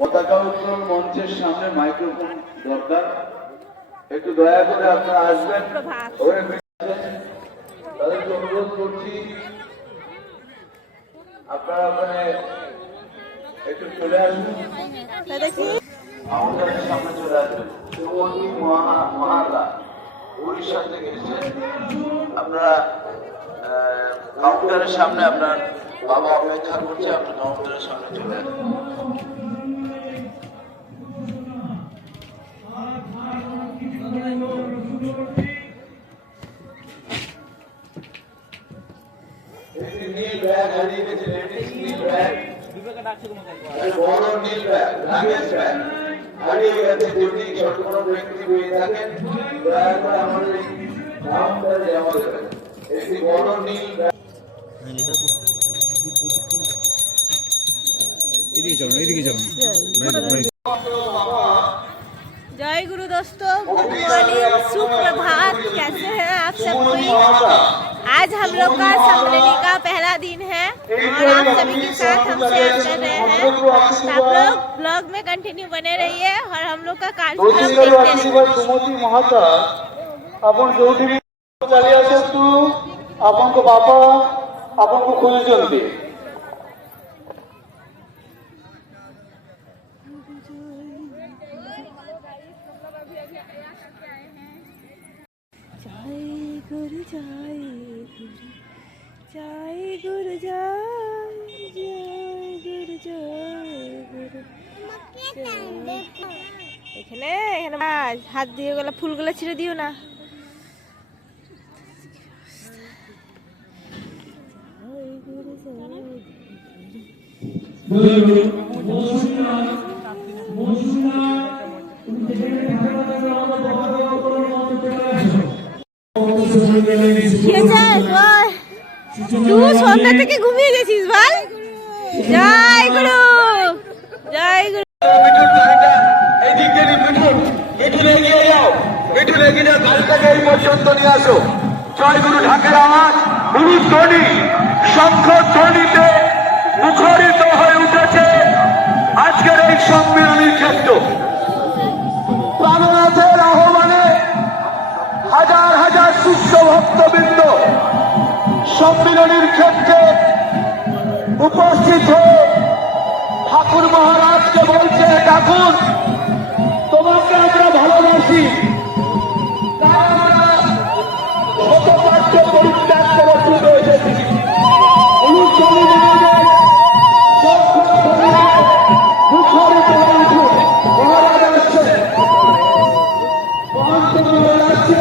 পতাকা উত্তোলন মঞ্চের সামনে মাইক্রোফোন দরকার, একটু দয়া করে আপনারা আসবেন। তাদেরকে অনুরোধ করছি আপনারা ওখানে একটু চলে আসবেন, আমাদের সামনে চলে আসবেন। সুমতি মহারা উড়িষ্যা থেকে এসেছেন। আপনারা কাউন্টারের সামনে আপনার বাবা অপেক্ষা করছে, আপনার কাউন্টারের সামনে চলে আসবেন। নীল ব্যাগ হারিয়ে গেছে, লেডিস নীল ব্যাগ, বড় নীল ব্যাগ, লাগেজ ব্যাগ হারিয়ে গেছে। যদি ছোট কোনো ব্যক্তি পেয়ে থাকেন দয়া করে আমাদের কাউন্টারে জমা দেবেন। একটি বড় নীল ব্যাগ। এদিকে চলুন। जय गुरु दोस्तों, गुड मॉर्निंग, सुप्रभात। कैसे हैं आप सब कोई? आज हम लोग का सम्मेलन का पहला दिन है और आप सभी के साथ हम शेयर कर रहे हैं। आप लोग ब्लॉग में कंटिन्यू बने रहिए और हम लोग का कार्यक्रम देखते रहिए। सुमति महाता अपन जोठी भी चली आसतु, अपन को बापा अपन को खोजुचंती। এখানে হাত দিয়ে গেলে ফুলগুলো ছিঁড়ে দিও না। তুই সন্ধ্যা থেকে ঘুমিয়ে গেছিস বল? জয় গুরু, জয় গুরু। জয় গুরু ঢাকের আওয়াজ, ধ্বনি, শঙ্খ ধ্বনিতে মুখরিত হয়ে উঠেছে আজকের এই সম্মেলনের ক্ষেত্র। প্রাণনাথের আহ্বানে হাজার হাজার শিষ্য ভক্তবৃন্দ সম্মেলনের ক্ষেত্রে উপস্থিত হয়ে ঠাকুর মহারাজকে বলছে, ঠাকুর তোমাকে আমরা ভালোবাসি, পরিত্যাগ করে চলে এসেছি। মহারাজ আসছে, মহান্ত মহারাজ আসছে।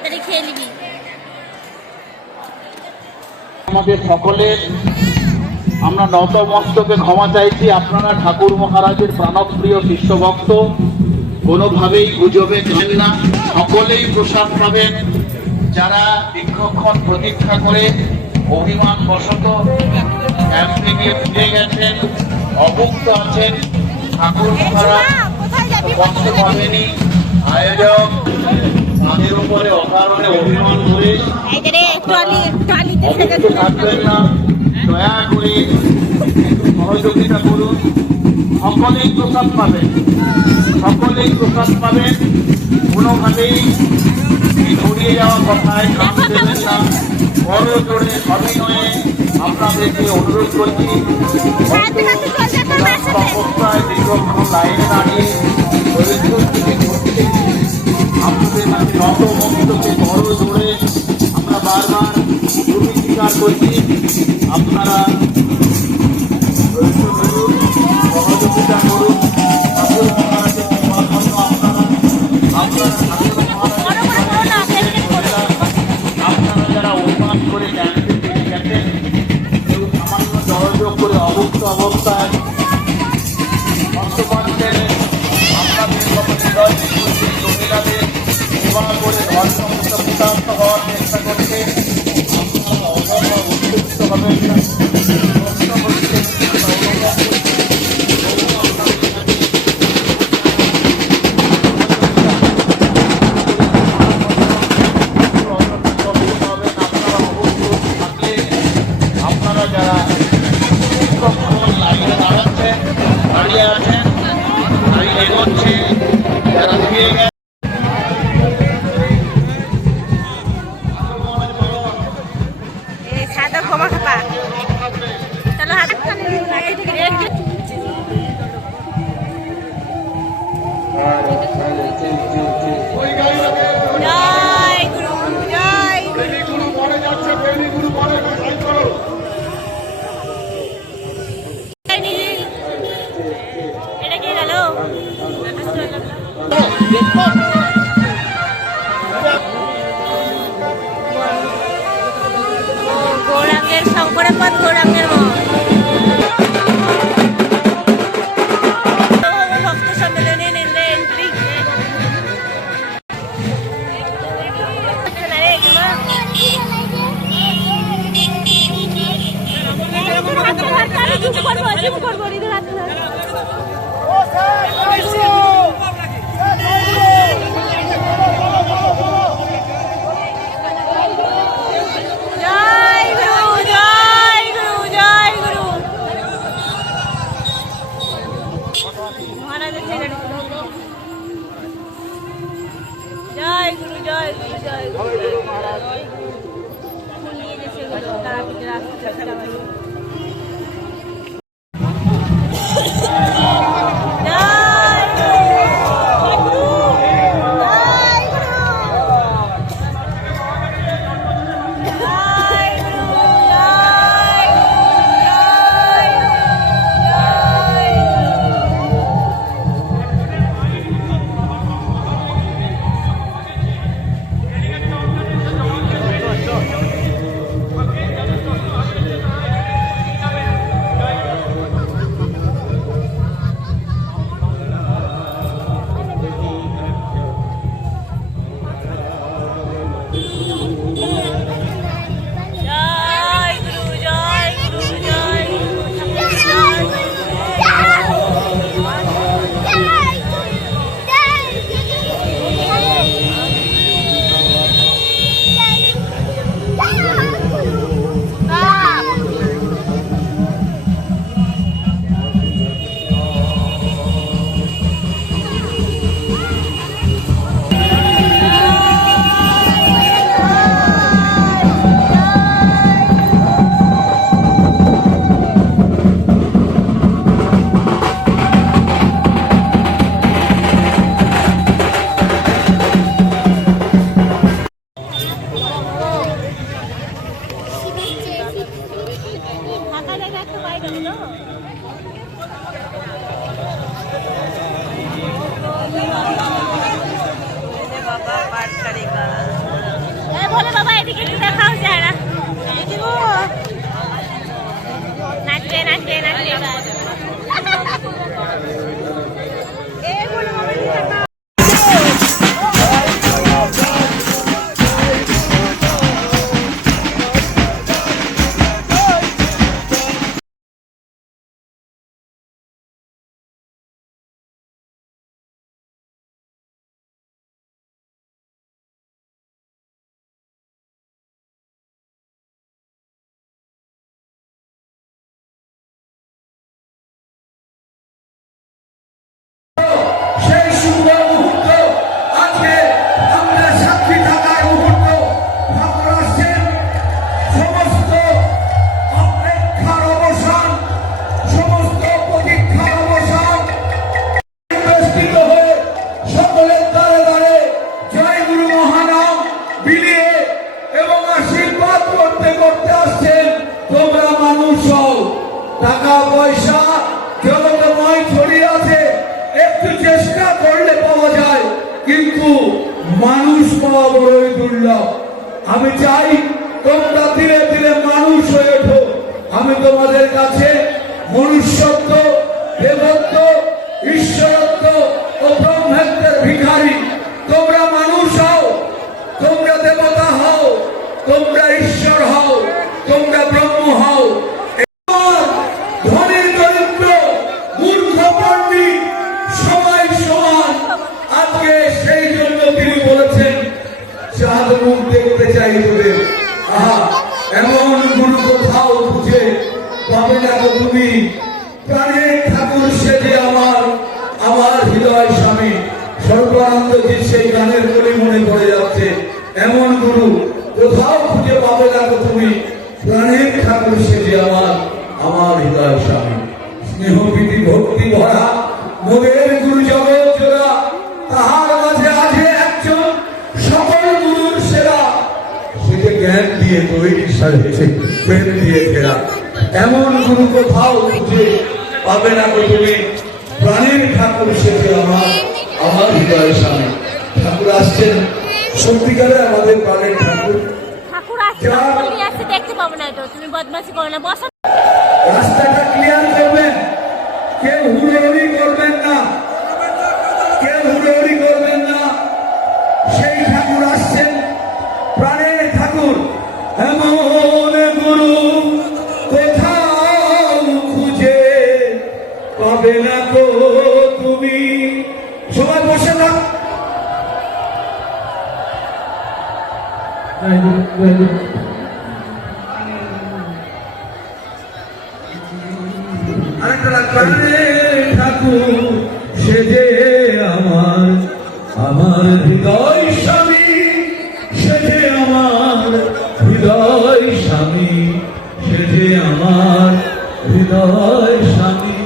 তাড়াতাড়ি খেয়ে নিবি। আমাদের সকলের আমরা নতমস্তকে ক্ষমা চাইছি। আপনারা ঠাকুর মহারাজের প্রাণপ্রিয় শিষ্যভক্ত, কোনোভাবেই গুজবে যাবেন না, সকলেই প্রসাদ পাবেন। যারা দীর্ঘক্ষণ প্রতীক্ষা করে অভিমান বশত ক্যাম্প থেকে ফিরে গেছেন, অভুক্ত আছেন, ঠাকুর মহারাজ কষ্ট পাবেনি। আয়োজক তাদের উপরে অকারণে অভিমান করে অভুক্ত থাকবেন না। দয়া করে সহযোগিতা করুন। সকলেই প্রসাদ পাবেন, সকলেই প্রসাদ পাবেন। কোনোভাবেই ছড়িয়ে যাওয়া কথায় কান দেবেন না। বড় জোরে অভিনয়ে আপনাদেরকে অনুরোধ করছি, অবস্থায় দীর্ঘক্ষণ লাইনে দাঁড়িয়ে আপনাদের কাছে নতমস্তকে বড় জোরে আমরা বারবার স্বীকার করছি। আপনারা সহযোগিতা করুন। ঠাকুর মহারাজের আপনারা যারা অভিমান করে ক্যাম্পে ফিরে গেছেন, কেউ সামান্য সহযোগ করে অভুক্ত অবস্থায় কষ্ট পাচ্ছেন, আপনাদের হৃদয় মহিলাদের সেবা করে ধর্মমুক্ত পদার্থ হওয়ার চেষ্টা করছে। আপনারা অধর্ম উদ্যুক্ত হবেন না। আপনারা যারা লাইনে দাঁড়াচ্ছেন, দাঁড়িয়ে আছেন, লাইন এগোচ্ছে, যারা ফিরে গেছে গৌরাঙ্গের শঙ্করের পথ, গৌরাঙ্গের ভক্ত সম্মেলনে এন্ট্রি। জয় গুরু, জয় গুরু, জয় গুরু মহারাজ। ফুল নিয়ে গেছে তারাপীঠের রাস্তা। बाबा पाठ करेगा। বলো বাবা, এদিকে একটু দেখাও চেহারা। নাচবে নাচবে নাচবে। সেই সুন্দর মুহূর্ত আজকে আমরা সাক্ষী থাকার মুহূর্ত। ঠাকুর আসছেন, সমস্ত অপেক্ষার অবসান, সমস্ত প্রতীক্ষার অবসান। বেষ্টিত হয়ে সকলের দ্বারে দ্বারে জয় গুরু মহানাম বিলিয়ে এবং আশীর্বাদ করতে করতে আসছেন। তোমরা মানুষ হও, টাকা পয়সা জগতময় ছড়িয়ে আছে, একটু চেষ্টা করলে পাওয়া যায়, কিন্তু মানুষ পাওয়া বড়ই দুর্লভ। আমি চাই তোমরা ধীরে ধীরে মানুষ হয়ে ওঠো। আমি তোমাদের কাছে মনুষ্যত্ব, দেবত্ব, ঈশ্বরত্ব ও ব্রহ্মত্বের ভিখারি। তোমরা মানুষ হও, তোমরা দেবতা হও, তোমরা ঈশ্বর হও, তোমরা ব্রহ্ম হও। ধনী দরিদ্র, মূর্খ পণ্ডিত সবাই সমান। আজকে সেই জন্য তিনি বলেছেন, চাঁদ মুখ দেখতে চাই তোদের। এমন গুরু কোথাও খুঁজে পাবে না গো তুমি। প্রাণের ঠাকুর সেজে আমার আমার হৃদয় স্বামী সর্বানন্দজির সেই গানের কলি মনে পড়ে যাচ্ছে। এমন গুরু কোথাও খুঁজে পাবে না গো তুমি। প্রাণের ঠাকুর সেজে আমার আমার হৃদয় স্বামী। স্নেহ প্রীতি ভক্তি ভরা মোদের গুরু জগৎ জোড়া, তাহার মাঝে আছে একজন সকল গুরুর সেরা। সেটা জ্ঞান দিয়ে তৈরি সাজেছে, প্রেম দিয়ে ফেরা। এমন গুরু কোথাও খুঁজে পাবে না গো তুমি। প্রাণের ঠাকুর সেজে আমার আমার হৃদয় স্বামী। ঠাকুর আসছেন, সত্যিকারে আমাদের প্রাণের ঠাকুর। ঠাকুর আসছে, দেখতে পাবো না তো, তুমি বদমাশি করো না, বসো। রাস্তাটা ক্লিয়ার করবেন, কেউ হুড়োহুড়ি করবেন না, কেউ হুড়োহুড়ি করবেন না। সেই ঠাকুর আসছেন, প্রাণের ঠাকুর। এমন গুরু কোথাও খুঁজে পাবে না গো তুমি। সবাই বসে না। আরেকটা প্রাণের ঠাকুর সেজে আমার আমার হৃদয় স্বামী, সেজে আমার হৃদয় স্বামী, সেজে আমার হৃদয় স্বামী।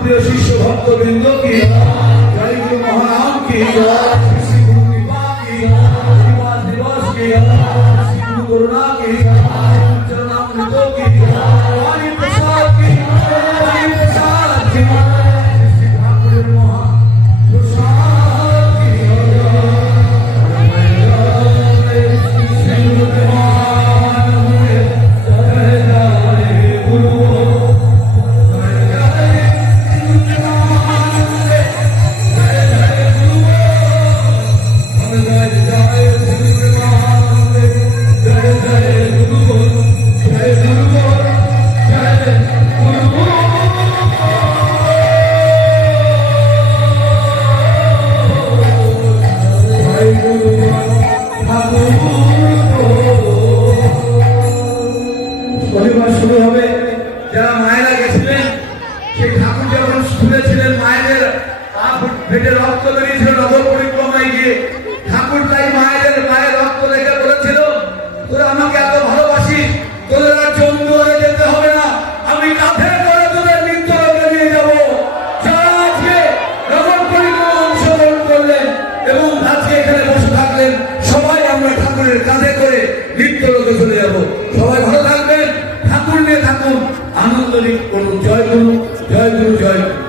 প্রিয় শিষ্য ভক্ত বৃন্দ কি জয় গুরু মহারাম কি শ্রী গুরু কৃপা কি দিবস দিবস কি শ্রী গুরু করুণা কি চরণামৃত কি হরি প্রসাদ কি হরি প্রসাদ কি শ্রী ঠাকুরের মহা প্রসাদ কি শ্রী গুরু দেওয়ান জয় জয় গুরু শুরু হবে। যারা মায়েরা গেছিলেন সেই ঠাকুর যখন স্কুলে ছিলেন মায়েদের পেটে রক্ত বেরিয়েছিল নগর পরিক্রমায় গিয়ে ঠাকুর তাই মায়েদের মায়ের রক্ত দেখে বলেছিল তোরা আমাকে এত ভালোবাসিস তোদের আর জমদুয়ারে যেতে হবে না আমি কাঁধে করে তোদের মৃত্যুলোকে নিয়ে যাবো। যারা আজকে নগর পরিক্রমা অংশগ্রহণ করলেন এবং আজকে এখানে বসে থাকলেন সবাই আমরা ঠাকুরের কাঁধে করে মৃত্যুলোকে চলে যাবো। সবাই ভালো থাকবেন, ঠাকুর নিয়ে থাকুন, আনন্দ করুন। জয় গুরু, জয় গুরু, জয় গুরু।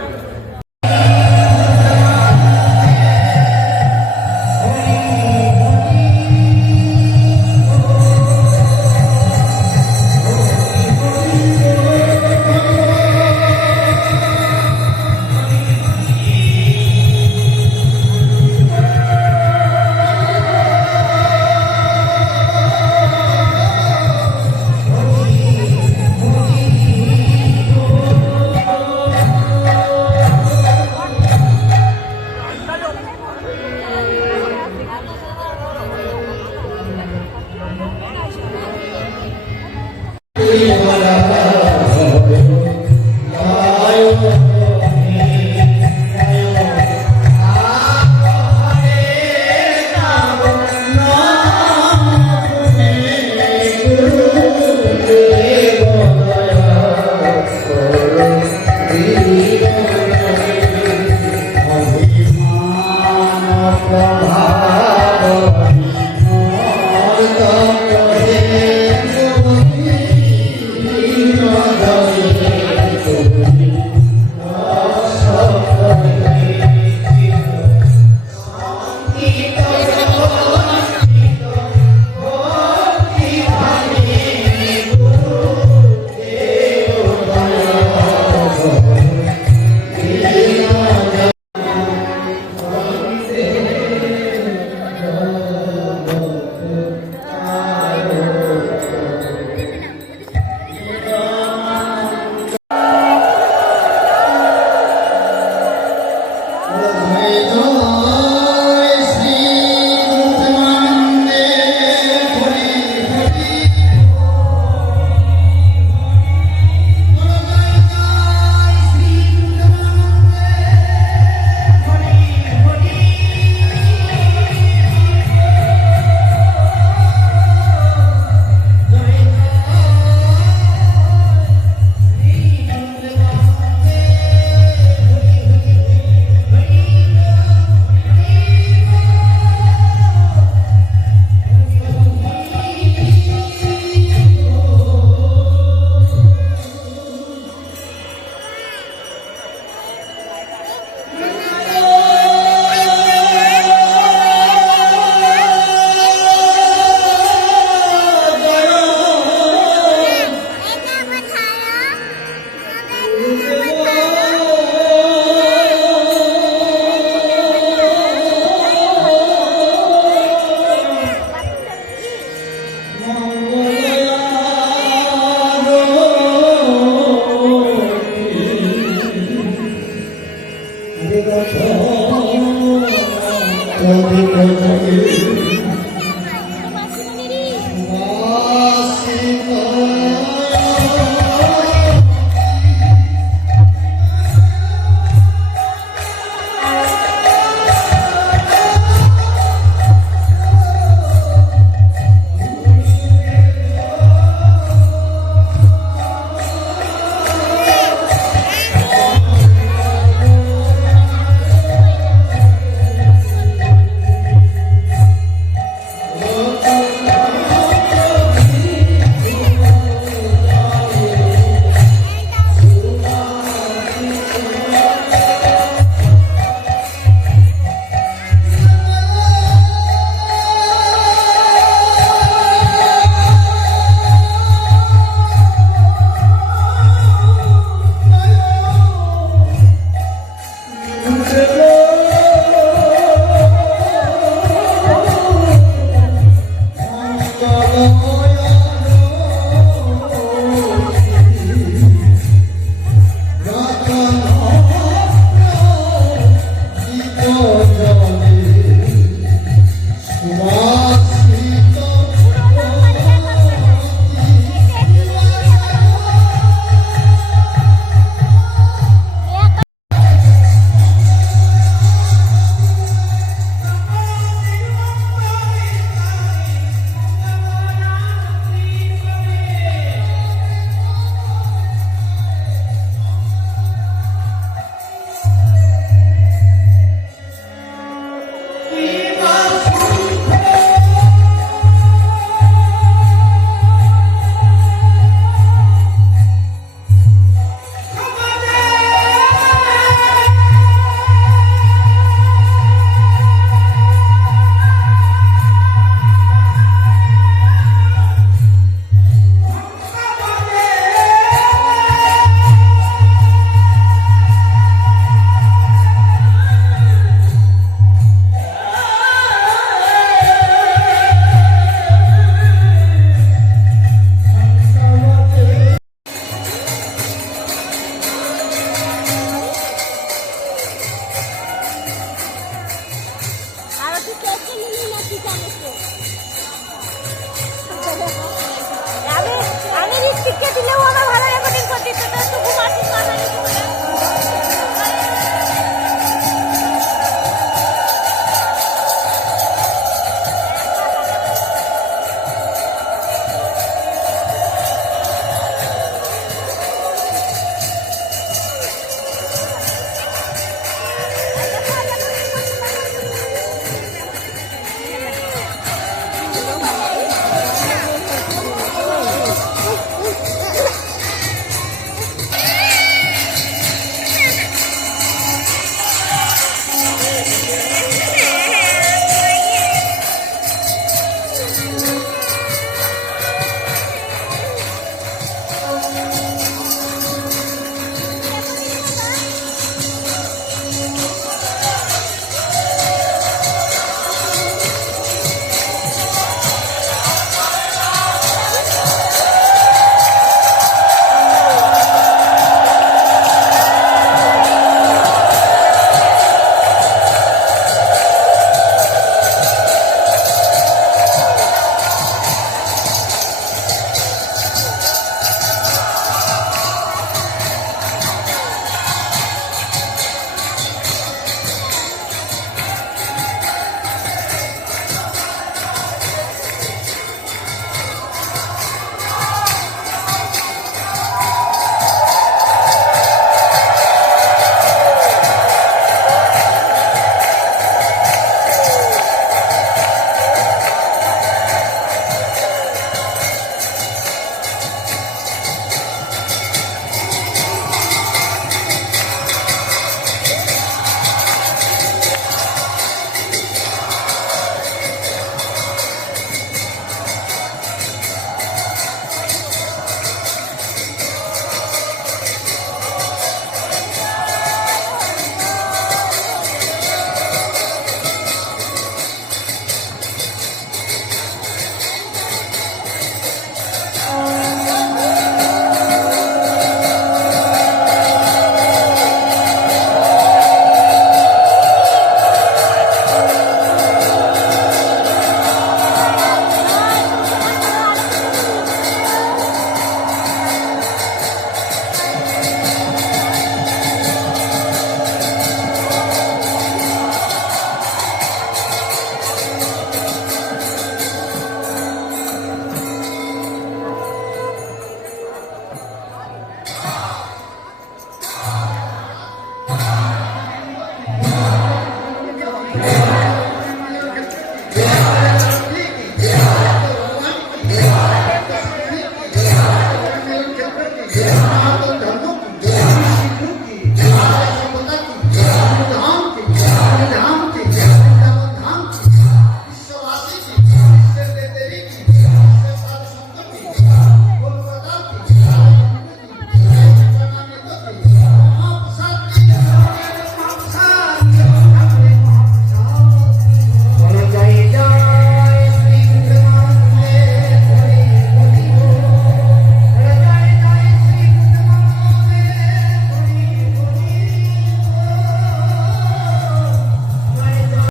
দিলেও